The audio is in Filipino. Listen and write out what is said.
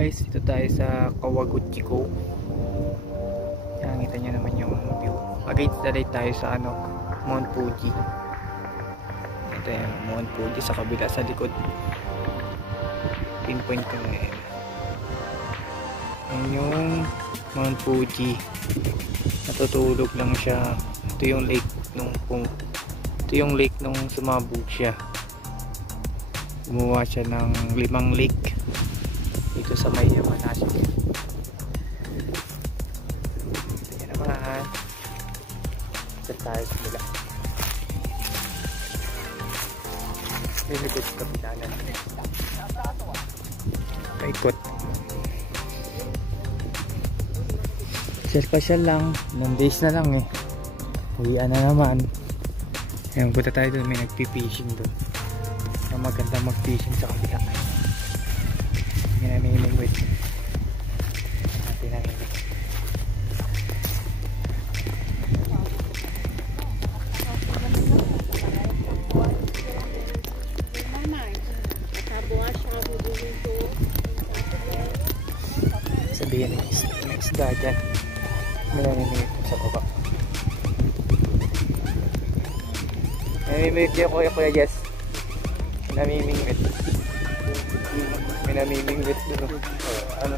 Guys, dito tayo sa Kawaguchi Cove. Yan, kita nyo naman yung view. Against the light tayo sa Mount Fuji. Ito yung Mount Fuji sa kabila, sa likod. Pinpoint ko na yan. Yan yung Mount Fuji. Natutulog lang siya. Ito yung lake nung sumabog siya. Gumawa siya ng 5 lake dito sa may Yamanashi. Ito yun naman. Saan tayo sa mula? May likod sa kapitanan. Paikot. Pasyal lang. Ilang days na lang eh. Uwian na naman. Ayan, punta tayo doon. May nagpipishing doon. Maganda mag-fishing sa kabila. May namimingwit. Natin ang hilig. Sabihin may isda dyan. May namimingwit sa baba. Namimingwit yung Kuya Jess. Namimingwit. May namimingwit doon. Ano?